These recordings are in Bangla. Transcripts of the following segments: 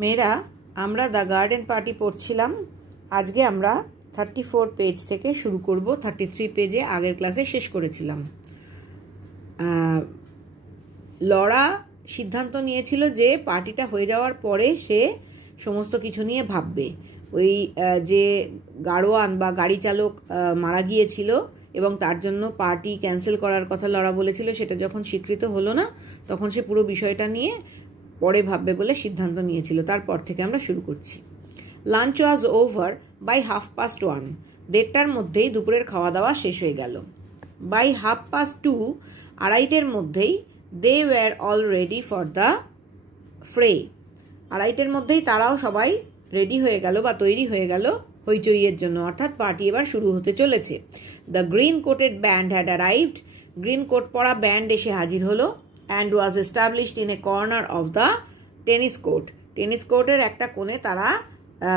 মেয়েরা আমরা দ্য গার্ডেন পার্টি পড়ছিলাম। আজকে আমরা 34 পেজ থেকে শুরু করব। 33 পেজে আগের ক্লাসে শেষ করেছিলাম। লরা সিদ্ধান্ত নিয়েছিল যে পার্টিটা হয়ে যাওয়ার পরে সে সমস্ত কিছু নিয়ে ভাববে। ওই যে গাড়োয়ান বা গাড়ি চালক মারা গিয়েছিল এবং তার জন্য পার্টি ক্যান্সেল করার কথা লরা বলেছিল, সেটা যখন স্বীকৃত হলো না তখন সে পুরো বিষয়টা নিয়ে পরে ভাববে বলে সিদ্ধান্ত নিয়েছিল। তারপর থেকে আমরা শুরু করছি। Lunch was over by 1:30। 1:30টার মধ্যেই দুপুরের খাওয়া দাওয়া শেষ হয়ে গেল। বাই 2:30 আড়াইটের মধ্যেই they were all ready for the fray. আড়াইটের মধ্যেই তারাও সবাই রেডি হয়ে গেল বা তৈরি হয়ে গেল হইচইয়ের জন্য, অর্থাৎ পার্টি এবার শুরু হতে চলেছে। The green coated band had arrived. Green coat পরা ব্যান্ড এসে হাজির হলো and was established in a corner of the tennis court. Tennis কোর্টের একটা কোণে তারা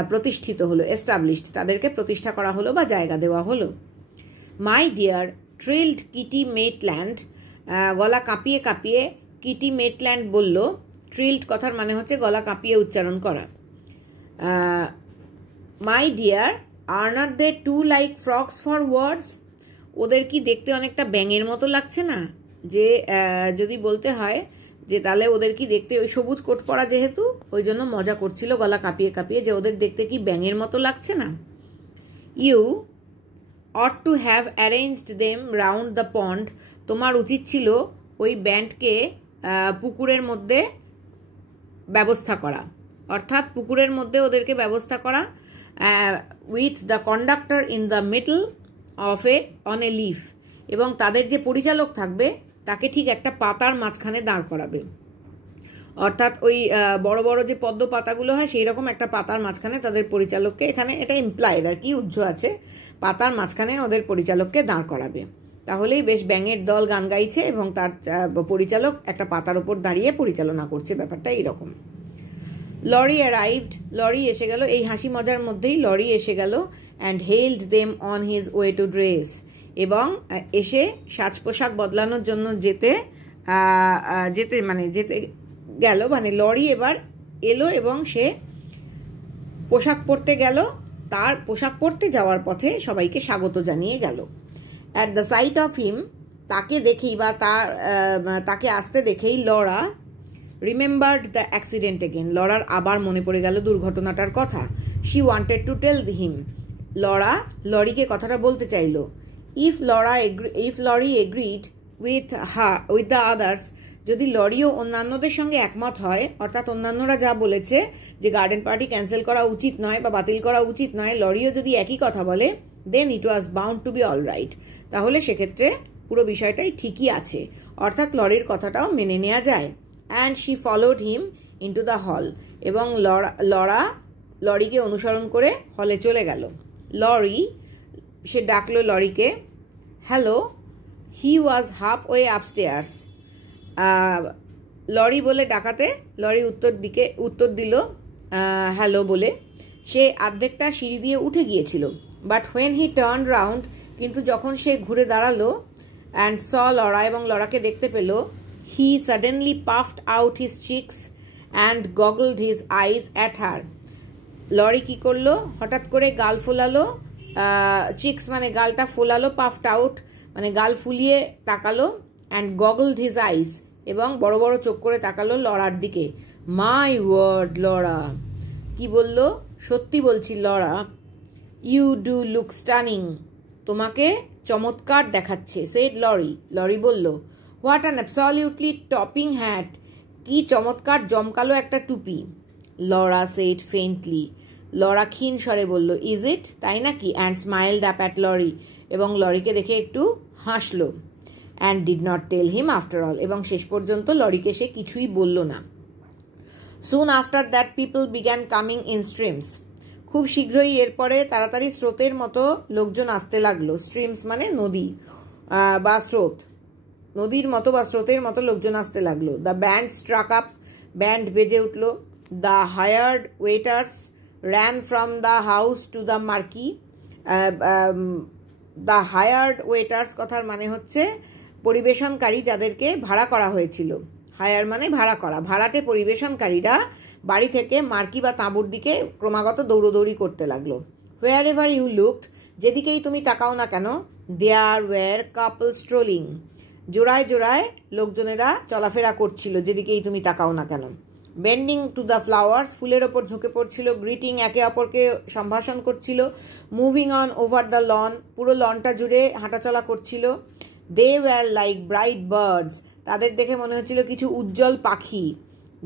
প্রতিষ্ঠিত হলো। এস্টাবলিশড তাদেরকে প্রতিষ্ঠা করা হলো বা জায়গা দেওয়া হলো। My dear trilled Kitty Maitland. গলা কাঁপিয়ে কাঁপিয়ে কিটি মেটল্যান্ড বলল। ট্রিল্ড কথার মানে হচ্ছে গলা কাঁপিয়ে উচ্চারণ করা। My dear are not they too like frogs for words. ওদের কি দেখতে অনেকটা ব্যাঙের মতো লাগছে না? যে যদি বলতে হয় যে তাহলে ওদের কি দেখতে, ওই সবুজ কোট পরা যেহেতু ওই জন্য মজা করছিল গলা কাঁপিয়ে কাঁপিয়ে যে ওদের দেখতে কি ব্যাঙের মতো লাগছে না। You ought to have arranged them round the pond. তোমার উচিত ছিল ওই ব্যান্ডকে পুকুরের মধ্যে ব্যবস্থা করা, অর্থাৎ পুকুরের মধ্যে ওদেরকে ব্যবস্থা করা। With the conductor in the middle of on a leaf. এবং তাদের যে পরিচালক থাকবে তাকে ঠিক একটা পাতার মাঝখানে দাঁড় করাবে, অর্থাৎ ওই বড় বড় যে পদ্ম পাতাগুলো হয় সেই রকম একটা পাতার মাঝখানে তাদের পরিচালককে, এখানে এটা ইমপ্লাইড আর কি, উজ্জ্ব আছে, পাতার মাঝখানে ওদের পরিচালককে দাঁড় করাবে। তাহলেই বেশ ব্যাঙের দল গান গাইছে এবং তার পরিচালক একটা পাতার ওপর দাঁড়িয়ে পরিচালনা করছে, ব্যাপারটা এইরকম। Lorry arrived. লরি এসে গেল। এই হাসি মজার মধ্যেই লরি এসে গেল। And hailed them on his way to dress. এবং এসে সাজ পোশাক বদলানোর জন্য যেতে গেল, মানে লরি এবার এলো এবং সে পোশাক পরতে গেল। তার পোশাক পরতে যাওয়ার পথে সবাইকে স্বাগত জানিয়ে গেল। At the sight of him, তাকে দেখেই বা তাকে আসতে দেখেই Laura remembered the accident again. লরার আবার মনে পড়ে গেল দুর্ঘটনাটার কথা। She wanted to tell him. লরিকে কথাটা বলতে চাইল। If Lori agreed with the others, যদি লরিও অন্যান্যদের সঙ্গে একমত হয়, অর্থাৎ অন্যান্যরা যা বলেছে যে গার্ডেন পার্টি ক্যান্সেল করা উচিত নয় বা বাতিল করা উচিত নয়, লরিও যদি একই কথা বলে, then it was bound to be all right. তাহলে সেক্ষেত্রে পুরো বিষয়টাই ঠিকই আছে, অর্থাৎ লরির কথাটাও মেনে নেওয়া যায়। And she followed him into the hall. এবং লরিকে অনুসরণ করে হলে চলে গেল। লরি, সে ডাকলো লরিকে। হ্যালো। হি ওয়াজ হাফ ওয়ে আপস্টেয়ার্স। লরি বলে ডাকাতে লরি উত্তর দিল হ্যালো বলে। সে অর্ধেকটা সিঁড়ি দিয়ে উঠে গিয়েছিল। But when he turn round, কিন্তু যখন সে ঘুরে দাঁড়ালো, অ্যান্ড স লরা, এবং লরাকে দেখতে পেল, he suddenly puffed out his cheeks and goggled his eyes at her. Laurie কি করলো? হঠাৎ করে গাল ফোলালো। চিক্স মানে গালটা ফোলালো, পাফড আউট মানে গাল ফুলিয়ে তাকালো, অ্যান্ড গগলড হিজ আইস, এবং বড় বড় চোখ করে তাকালো লরার দিকে। মাই ওয়ার্ড, লরা কি বলল? সত্যি বলছি Laura. You do look stunning. তোমাকে চমৎকার দেখাচ্ছে, সেড লরি। লরি বলল, what an absolutely topping hat. কি চমৎকার জমকালো একটা টুপি। Laura shed ফেইন্টলি। লরা ক্ষীণ স্বরে বলল, ইজ ইট? তাই নাকি? And smiled up at Laurie, এবং লরিকে দেখে একটু হাসলো। And did not tell him after all, এবং শেষ পর্যন্ত লরিকে সে কিছুই বলল না। Soon after that people began coming in streams. খুব শীঘ্রই এরপরে তাড়াতাড়ি স্রোতের মতো লোকজন আসতে লাগলো। স্ট্রিমস মানে নদী বা স্রোত, নদীর মতো বা স্রোতের মতো লোকজন আসতে লাগলো। The band struck up. Band বেজে উঠল। The hired waiters ran from the house to the marquee. The hired waiters কথার মানে হচ্ছে পরিবেশনকারী, যাদেরকে ভাড়া করা হয়েছিল। হায়ার মানে ভাড়া করা। ভাড়াটে পরিবেশনকারীরা বাড়ি থেকে মার্কি বা তাঁবুর দিকে ক্রমাগত দৌড়োদৌড়ি করতে লাগলো। হোয়ার এভার ইউ লুকড, যেদিকেই তুমি তাকাও না কেন, দেয়ার ওয়্যার কাপল স্ট্রোলিং, জোড়ায় জোড়ায় লোকজনেরা চলাফেরা করছিল যেদিকেই তুমি তাকাও না কেন। বেন্ডিং টু দ্য ফ্লাওয়ার্স, ফুলের ওপর ঝুঁকে পড়ছিল। গ্রিটিং, একে অপরকে সম্ভাষণ করছিল। Moving on over the lawn, পুরো লনটা জুড়ে হাঁটাচলা করছিল। They were like bright birds, তাদের দেখে মনে হচ্ছিল কিছু উজ্জ্বল পাখি।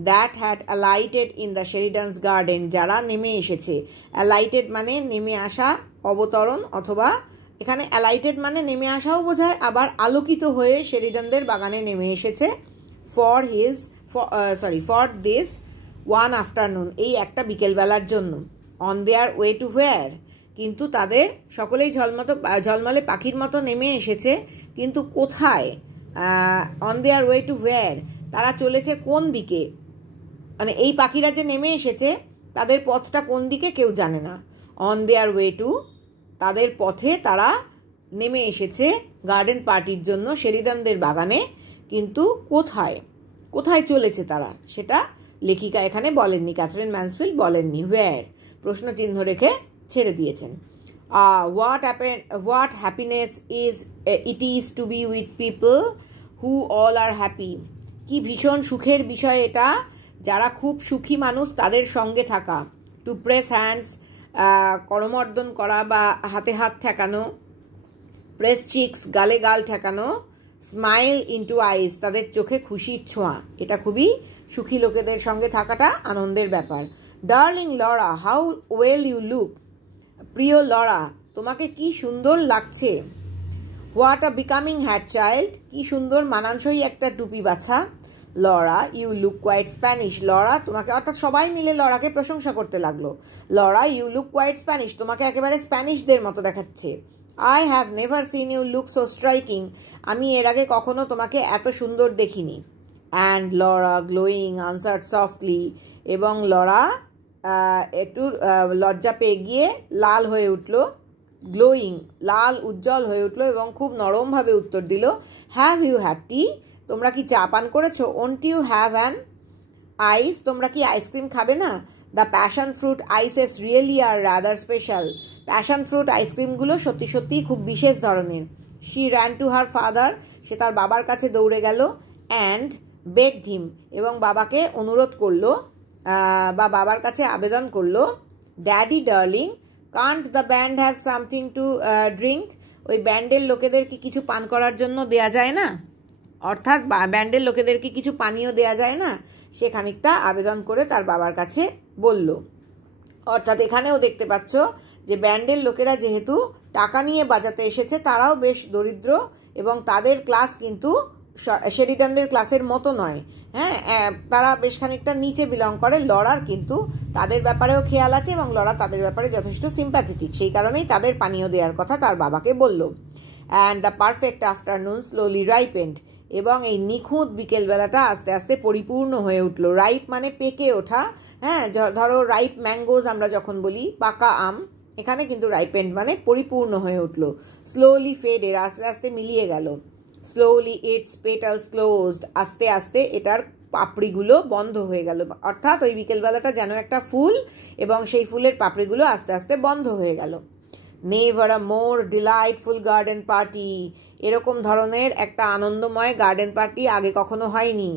That had alighted in the Sheridans garden, যারা নেমে এসেছে। অ্যালাইটেড মানে নেমে আসা, অবতরণ, অথবা এখানে অ্যালাইটেড মানে নেমে আসাও বোঝায়, আবার আলোকিত হয়ে শেরিডানদের বাগানে নেমে এসেছে। ফর দিস ওয়ান আফটারনুন, এই একটা বিকেলবেলার জন্য। অন দেয়ার ওয়ে টু হোয়ার, কিন্তু তাদের সকলেই ঝলমলে পাখির মতো নেমে এসেছে, কিন্তু কোথায়? অন দেয়ার ওয়ে টু হোয়ার, তারা চলেছে কোন দিকে? মানে এই পাখিরা যে নেমে এসেছে তাদের পথটা কোন দিকে কেউ জানে না। অন দেয়ার ওয়ে টু, তাদের পথে তারা নেমে এসেছে গার্ডেন পার্টির জন্য শেরিডানদের বাগানে, কিন্তু কোথায় কোথায় চলেছে তারা সেটা লেখিকা এখানে বলেননি, ক্যাথরিন ম্যানসফিল্ড বলেননি। হোয়ার প্রশ্ন চিহ্ন রেখে ছেড়ে দিয়েছেন। What happiness it is to be with people who all are happy, কি ভীষণ সুখের বিষয় এটা যারা খুব সুখী মানুষ তাদের সঙ্গে থাকা। টু প্রেস হ্যান্ডস, করমর্দন করা বা হাতে হাত ঠেকানো। প্রেস চিক্স, গালে গাল ঠেকানো। স্মাইল ইনটু আইস, তাদের চোখে খুশির ছোঁয়া। এটা খুবই সুখী লোকেদের সঙ্গে থাকাটা আনন্দের ব্যাপার। Darling Laura, how well you look, প্রিয় লরা তোমাকে কি সুন্দর লাগছে। What a becoming hat child, কি সুন্দর মানানসই একটা টুপি বাছা। Laura you look quite Spanish, Laura তোমাকে, অর্থাৎ সবাই মিলে লরাকে প্রশংসা করতে লাগলো। Laura you look quite Spanish, তোমাকে একেবারে স্প্যানিশদের মতো দেখাচ্ছে। I have never seen you look so striking, আমি এর আগে কখনো তোমাকে এত সুন্দর দেখিনি। And Laura glowing answered softly, এবং লরা একটু লজ্জা পেয়ে গিয়ে লাল হয়ে উঠল। গ্লোয়িং, লাল উজ্জ্বল হয়ে উঠল এবং খুব নরমভাবে উত্তর দিল, হ্যাভ ইউ হ্যাড টি, তোমরা কি চা পান করেছো। Won't you have an ice, তোমরা কি আইসক্রিম খাবে না। The passion fruit ices really are rather special, passion fruit আইসক্রিমগুলো সত্যি সত্যিই খুব বিশেষ ধরনের। She ran to her father, সে তার বাবার কাছে দৌড়ে গেল। অ্যান্ড বেগড হিম, এবং বাবাকে অনুরোধ করলো বা বাবার কাছে আবেদন করলো। Daddy darling, can't the band have something to drink, ওই ব্যান্ডের লোকেদের কি কিছু পান করার জন্য দেয়া যায় না, অর্থাৎ ব্যান্ডের লোকেদের কি কিছু পানীয় দেয়া যায় না, সে খানিকটা আবেদন করে তার বাবার কাছে বলল। অর্থাৎ এখানেও দেখতে পাচ্ছ যে ব্যান্ডের লোকেরা যেহেতু টাকা নিয়ে বাজাতে এসেছে তারাও বেশ দরিদ্র, এবং তাদের ক্লাস কিন্তু শেরিডানদের ক্লাসের মতো নয়। হ্যাঁ, তারা বেশ খানিকটা নিচে বিলং করে। লরার কিন্তু তাদের ব্যাপারেও খেয়াল আছে এবং লরা তাদের ব্যাপারে যথেষ্ট সিম্প্যাথেটিক, সেই কারণেই তাদের পানীয় দেওয়ার কথা তার বাবাকে বলল। And the perfect afternoon slowly ripened, এবং এই নিখুঁত বিকেলবেলাটা আস্তে আস্তে পরিপূর্ণ হয়ে উঠলো। রাইপ মানে পেকে ওঠা। হ্যাঁ, ধরো রাইপ ম্যাঙ্গোজ আমরা যখন বলি, পাকা আম, এখানে কিন্তু রাইপেন্ড মানে পরিপূর্ণ হয়ে উঠলো। স্লোলি ফেডেড, আস্তে আস্তে মিলিয়ে গেল। স্লোলি ইটস পেটালস ক্লোজড, আস্তে আস্তে এটার পাপড়িগুলো বন্ধ হয়ে গেল। অর্থাৎ ওই বিকেলবেলাটা যেন একটা ফুল, এবং সেই ফুলের পাপড়িগুলো আস্তে আস্তে বন্ধ হয়ে গেল। Never a more delightful garden party, এরকম ধরনের একটা আনন্দময় গার্ডেন পার্টি আগে কখনো হয়নি।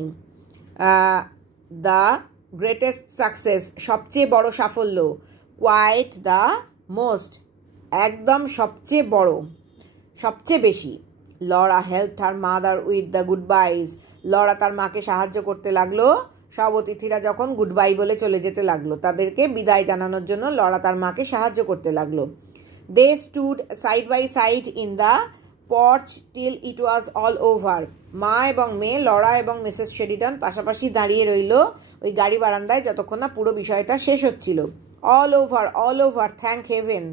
দ্য গ্রেটেস্ট সাকসেস, সবচেয়ে বড় সাফল্য। কোয়াইট দ্য মোস্ট, একদম সবচেয়ে বড়, সবচেয়ে বেশি। Laura helped her mother with the good বাইজ, Laura তার মাকে সাহায্য করতে লাগলো সব অতিথিরা যখন গুড বাই বলে চলে যেতে লাগলো, তাদেরকে বিদায় জানানোর জন্য লরা তার মাকে সাহায্য করতে লাগলো। They stood side by side in the porch till it was all over, মা এবং মেয়ে লরা এবং মিসেস শেরিডান পাশাপাশি দাঁড়িয়ে রইল ওই গাড়ি বারান্দায় যতক্ষণ না পুরো বিষয়টা শেষ হচ্ছিল। অল ওভার থ্যাংক হেভেন,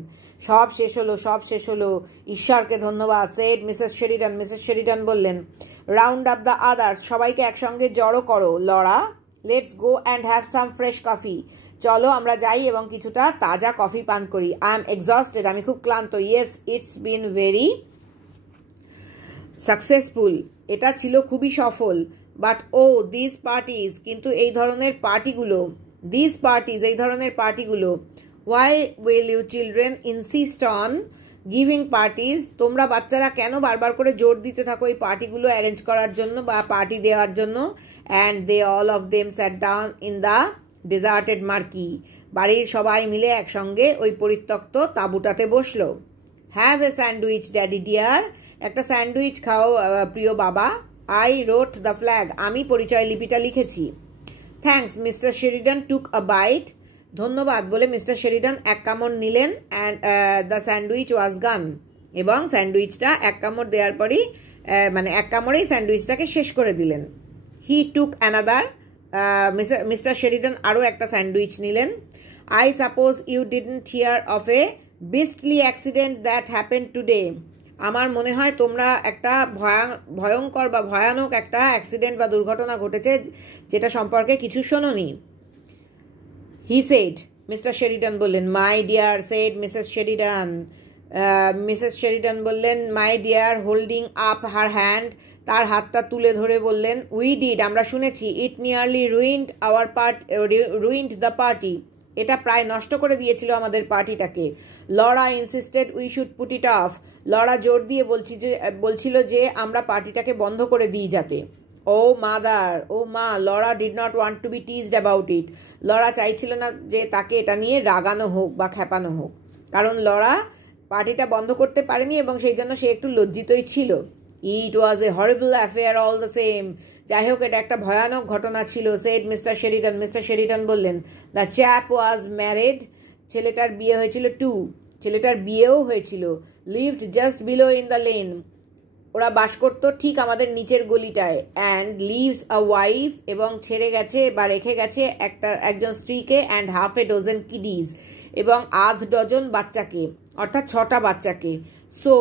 সব শেষ হলো, সব শেষ হলো, ঈশ্বরকে ধন্যবাদ। Said Mrs Sheridan, Mrs Sheridan বললেন। রাউন্ড আপ দ্য আদার্স, সবাইকে একসঙ্গে জড়ো করো। Laura, let's go and have some fresh coffee, চলো আমরা যাই এবং কিছুটা তাজা কফি পান করি। আই এম এক্সস্টেড, আমি খুব ক্লান্ত। Yes it's been very successful, এটা ছিল খুবই সফল। বাট ও দিস পার্টিজ, কিন্তু এই ধরনের পার্টিগুলো, দিস পার্টিজ, এই ধরনের পার্টিগুলো, why will you children insist on giving parties, তোমরা বাচ্চারা কেন বারবার করে জোর দিতে থাকো এই পার্টিগুলো অ্যারেঞ্জ করার জন্য বা পার্টি দেওয়ার জন্য। And they all of them sat down in the deserted marquee, বাড়ির সবাই মিলে একসঙ্গে ওই পরিত্যক্ত তাঁবুটাতে বসলো। Have a sandwich daddy dear, একটা স্যান্ডউইচ খাও প্রিয় বাবা। আই রোট দ্য ফ্ল্যাগ, আমি পরিচয় লিপিটা লিখেছি। থ্যাঙ্কস মিস্টার শেরিডান টুক আ বাইট, ধন্যবাদ বলে মিস্টার শেরিডান এক কামড় নিলেন। অ্যান্ড দ্য স্যান্ডউইচ ওয়াজ গান, এবং স্যান্ডউইচটা এক কামড় দেওয়ার পরই মানে এক কামড়েই স্যান্ডউইচটাকে শেষ করে দিলেন। He took another, Mr Sheridan আরও একটা স্যান্ডউইচ নিলেন। I suppose you didn't hear of a beastly accident that happen today, আমার মনে হয় তোমরা একটা ভয়ঙ্কর বা ভয়ানক একটা অ্যাক্সিডেন্ট বা দুর্ঘটনা ঘটেছে যেটা সম্পর্কে কিছু শোনোনি। হি সেড, মিস্টার শেরিডান বললেন। My dear said Mrs Sheridan, Mrs Sheridan বললেন my dear, holding up her hand, তার হাতটা তুলে ধরে বললেন উই ডিড, আমরা শুনেছি। It nearly ruined the party, এটা প্রায় নষ্ট করে দিয়েছিল আমাদের পার্টিটাকে। Laura insisted we should put it off, Laura জোর দিয়ে বলছিল যে আমরা পার্টিটাকে বন্ধ করে দিই যাতে। ও মাদার, ও মা, Laura did not want to be teased about it, Laura চাইছিল না যে তাকে এটা নিয়ে রাগানো হোক বা খেপানো হোক, কারণ লরা পার্টিটা বন্ধ করতে পারেনি এবং সেই জন্য সে একটু লজ্জিতই ছিল। It was a horrible affair all the same, যাই হোক এটা একটা ভয়ানক ঘটনা ছিল। Said Mr Sheridan, Mr Sheridan বললেন। দ্য চ্যাপ ওয়াজ ম্যারিড, ছেলেটার বিয়ে হয়েছিল। টু, ছেলেটার বিয়েও হয়েছিল। Lived just below in the lane, ওরা বাস করতো ঠিক আমাদের নিচের গলিটায়। অ্যান্ড লিভস আ ওয়াইফ, এবং ছেড়ে গেছে বা রেখে গেছে একজন স্ত্রীকে। And half a dozen kiddies, এবং আধ ডজন বাচ্চাকে, অর্থাৎ 6টা বাচ্চাকে। সো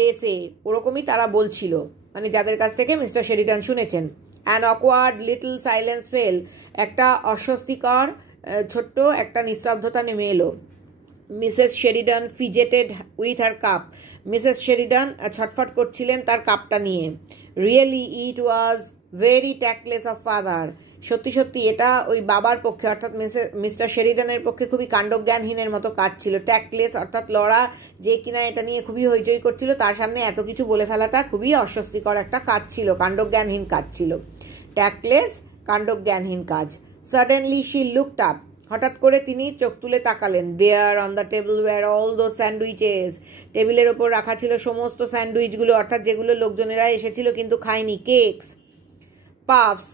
দেশে, ওরকমই তারা বলছিল, মানে যাদের কাছ থেকে মিস্টার শেরিডান শুনেছেন। An awkward little silence fell, একটা অস্বস্তিকর ছোট্ট একটা নিস্তব্ধতা নেমে এলো। Mrs Sheridan fidgeted with her cup, Mrs Sheridan ছটফট করছিলেন তার কাপটা নিয়ে। Really it was very tactless of father, সত্যি সত্যি এটা ওই বাবার পক্ষে অর্থাৎ মিস্টার শেরিডানের পক্ষে খুবই কাণ্ডজ্ঞানহীনের মতো কাজ ছিল। ট্যাক্টলেস অর্থাৎ লরা যে কিনা এটা নিয়ে খুবই হইচই করছিল, তার সামনে এত কিছু বলে ফেলাটা খুবই অস্বস্তিকর একটা কাজ ছিল, কাণ্ডজ্ঞানহীন কাজ ছিল। ট্যাক্টলেস, কাণ্ডজ্ঞানহীন কাজ। সাডেনলি শি লুকড আপ, হঠাৎ করে তিনি চোখ তুলে তাকালেন। There on the table were all those sandwiches, টেবিলের ওপর রাখা ছিল সমস্ত স্যান্ডউইচগুলো, অর্থাৎ যেগুলো লোকজনেরা এসেছিল কিন্তু খায়নি। কেকস, পাফস,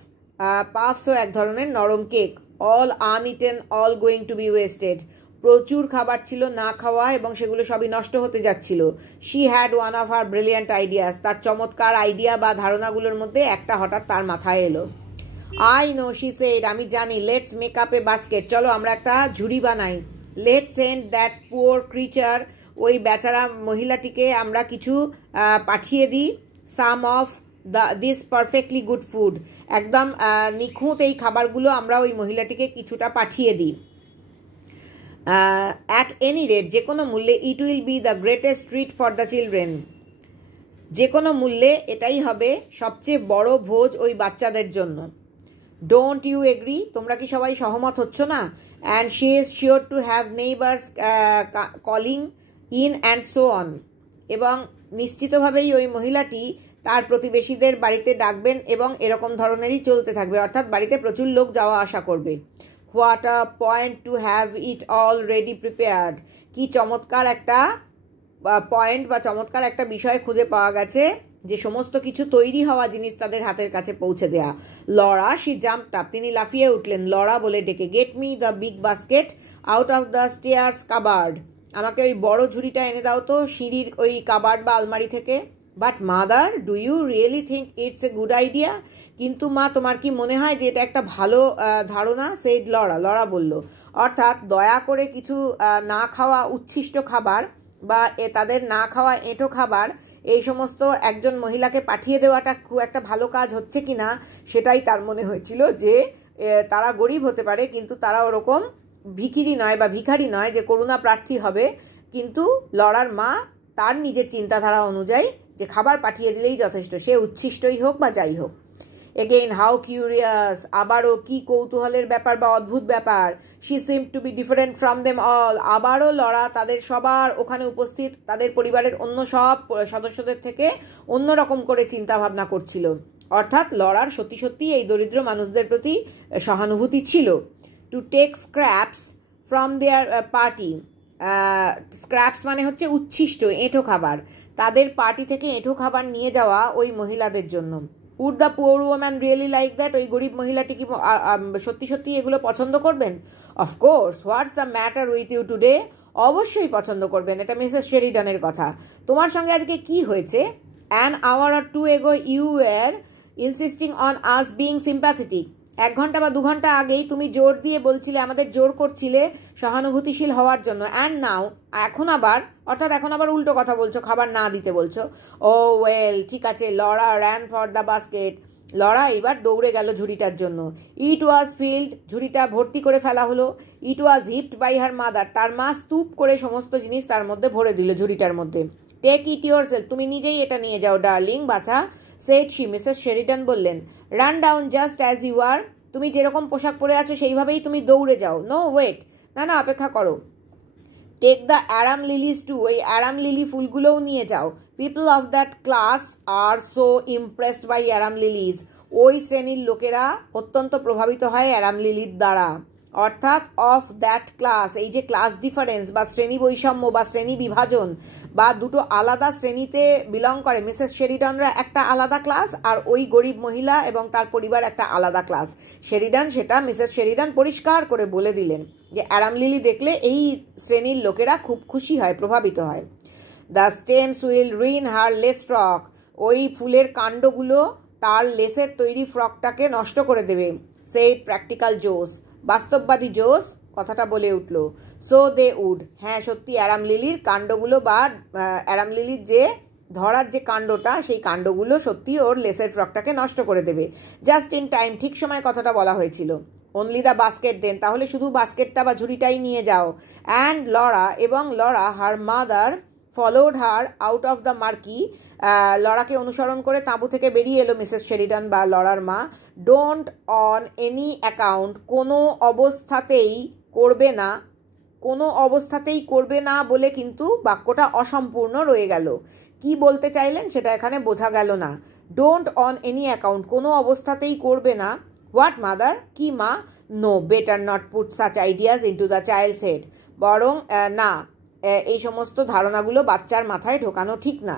পাফসও এক ধরনের নরম কেক। All uneaten, all going to be wasted, প্রচুর খাবার ছিল না খাওয়া এবং সেগুলো সবই নষ্ট হতে যাচ্ছিল। She had one of her brilliant ideas, তার চমৎকার আইডিয়া বা ধারণাগুলোর মধ্যে একটা হঠাৎ তার মাথায় এলো। আই নো, শি সেড, আমি জানি। Let's make up a basket, চলো আমরা একটা ঝুড়ি বানাই। Let's send that poor creature, ওই বেচারা মহিলাটিকে আমরা কিছু পাঠিয়ে দিই। Some of this perfectly good food, একদম নিখুঁত এই খাবারগুলো আমরা ওই মহিলাটিকে কিছুটা পাঠিয়ে দিই। অ্যাট এনি রেট, যে কোনো মূল্যে, it will be the greatest treat for the children, যে কোনো মূল্যে এটাই হবে সবচেয়ে বড় ভোজ ওই বাচ্চাদের জন্য। ডোন্ট ইউ এগ্রি, তোমরা কি সবাই সহমত হচ্ছ না? And she is sure to have neighbours calling in and so on, এবং নিশ্চিতভাবেই ওই মহিলাটি তার প্রতিবেশীদের বাড়িতে ডাকবেন এবং এরকম ধরনেরই চলতে থাকবে, অর্থাৎ বাড়িতে প্রচুর লোক যাওয়া আসা করবে। What a point to have it all ready prepared, কি চমৎকার একটা পয়েন্ট বা চমৎকার একটা বিষয় খুঁজে পাওয়া গেছে যে সমস্ত কিছু তৈরি হওয়া জিনিস তাদের হাতের কাছে পৌঁছে দেয়া। লরা, শি জাম্পড আপ, তিনি লাফিয়ে উঠলেন। লরা বলে ডেকে, get me the big basket out of the stairs covered, আমাকে ওই বড় ঝুড়িটা এনে দাও তো সিঁড়ির ওই কাবার্ড বা আলমারি থেকে। But mother, do you really think it's a good idea, কিন্তু মা তোমার কি মনে হয় যে এটা একটা ভালো ধারণা? সেড লরা, লরা বলল। অর্থাৎ দয়া করে কিছু না খাওয়া উচ্ছিষ্ট খাবার বা তাদের না খাওয়া এঁটো খাবার এই সমস্ত একজন মহিলাকে পাঠিয়ে দেওয়াটা খুব একটা ভালো কাজ হচ্ছে কি না সেটাই তার মনে হয়েছিল, যে তারা গরিব হতে পারে কিন্তু তারা ওরকম ভিখিরি নয় বা ভিখারি নয় যে করুণা প্রার্থী হবে, কিন্তু লরার মা তার নিজের চিন্তাধারা অনুযায়ী যে খাবার পাঠিয়ে দিলেই যথেষ্ট, সে উচ্ছিষ্টই হোক বা যাই হোক। এগেইন হাউ কিউরিয়াস, আবারও কি কৌতূহলের ব্যাপার বা অদ্ভুত ব্যাপার। She seem to be different from them all, আবারও লরা তাদের সবার ওখানে উপস্থিত তাদের পরিবারের অন্য সব সদস্যদের থেকে অন্যরকম করে চিন্তা ভাবনা করছিল। অর্থাৎ লরার সত্যি সত্যি এই দরিদ্র মানুষদের প্রতি সহানুভূতি ছিল। To take scraps from their party, scraps মানে হচ্ছে উচ্ছিষ্ট এঁঠো খাবার, তাদের পার্টি থেকে এঁঠো খাবার নিয়ে যাওয়া ওই মহিলাদের জন্য। Would the poor woman really like that, ওই গরিব মহিলাটি কি সত্যি সত্যি এগুলো পছন্দ করবেন? Of course, what's the matter with you today, অবশ্যই পছন্দ করবেন, এটা মিসেস শেরিডানের কথা। তোমার সঙ্গে আজকে কি হয়েছে? An hour or two ago you were insisting on us being sympathetic, 1 ঘন্টা বা 2 ঘন্টা আগেই তুমি জোর দিয়ে বলছিলে, আমাদের জোর করছিলে সহানুভূতিশীল হওয়ার জন্য। অ্যান্ড নাও, এখন আবার উল্টো কথা বলছো, খাবার না দিতে বলছো। ও ওয়েল, ঠিক আছে। Laura ran for the basket, Laura এবার দৌড়ে গেল ঝুড়িটার জন্য। ইট ওয়াজ ফিল্ড, ঝুড়িটা ভর্তি করে ফেলা হলো। ইট ওয়াজ হিপড বাই হার মাদার, তার মা স্তূপ করে সমস্ত জিনিস তার মধ্যে ভরে দিল ঝুড়িটার মধ্যে। টেক ইট ইয়োরসেলফ, তুমি নিজেই এটা নিয়ে যাও ডার্লিং, বাছা, সেড শি, মিসেস শেরিডান বললেন। Run down just as you are, তুমি যেরকম পোশাক পরে আছো সেইভাবেই তুমি দৌড়ে যাও। নো ওয়েট, না অপেক্ষা করো। Take the arum lilies too, ওই অ্যারাম লিলি ফুলগুলোও নিয়ে যাও। People of that class are so impressed by arum lilies, ওই শ্রেণীর লোকেরা অত্যন্ত প্রভাবিত হয় অ্যারাম লিলির দ্বারা। অর্থাৎ অফ দ্যাট ক্লাস, এই যে ক্লাস ডিফারেন্স বা শ্রেণী বৈষম্য বা শ্রেণী বিভাজন বা দুটো আলাদা শ্রেণীতে বিলং করে, মিসেস শেরিডানরা একটা আলাদা ক্লাস আর ওই গরিব মহিলা এবং তার পরিবার একটা আলাদা ক্লাস। মিসেস শেরিডান পরিষ্কার করে বলে দিলেন যে অ্যারাম লিলি দেখলে এই শ্রেণীর লোকেরা খুব খুশি হয়, প্রভাবিত হয়। The stems will ruin her lace frock, ওই ফুলের কাণ্ডগুলো তার লেসের তৈরি ফ্রকটাকে নষ্ট করে দেবে। সেই প্র্যাকটিক্যাল জোস, বাস্তববাদী জোস কথাটা বলে উঠল। সো দে উড, হ্যাঁ সত্যি অ্যারাম লিলির কাণ্ডগুলো বা অ্যারাম লিলির যে ধরার যে কাণ্ডটা, সেই কাণ্ডগুলো সত্যি ওর লেসের ফ্রকটাকে নষ্ট করে দেবে। জাস্ট ইন টাইম, ঠিক সময় কথাটা বলা হয়েছিল। অনলি দ্য বাস্কেট দেন, তাহলে শুধু বাস্কেটটা বা ঝুড়িটাই নিয়ে যাও। And Laura her mother followed her out of the marquee, লরাকে অনুসরণ করে তাঁবু থেকে বেরিয়ে এলো মিসেস শেরিডান বা লরার মা। ডোন্ট অন এনি অ্যাকাউন্ট, কোনো অবস্থাতেই করবে না বলে কিন্তু বাক্যটা অসম্পূর্ণ রয়ে গেল। কি বলতে চাইলেন সেটা এখানে বোঝা গেল না। ডোন্ট অন এনি অ্যাকাউন্ট, কোনো অবস্থাতেই করবে না। হোয়াট মাদার, কি মা? No, better not put such ideas into the child's head, বরং না, এই সমস্ত ধারণাগুলো বাচ্চার মাথায় ঢোকানো ঠিক না।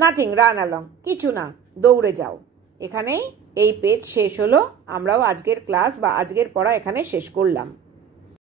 নাথিং, রান অ্যালং, কিছু না, দৌড়ে যাও। এখানেই এই পেজ শেষ হলো। আমরাও আজকের ক্লাস বা আজকের পড়া এখানে শেষ করলাম।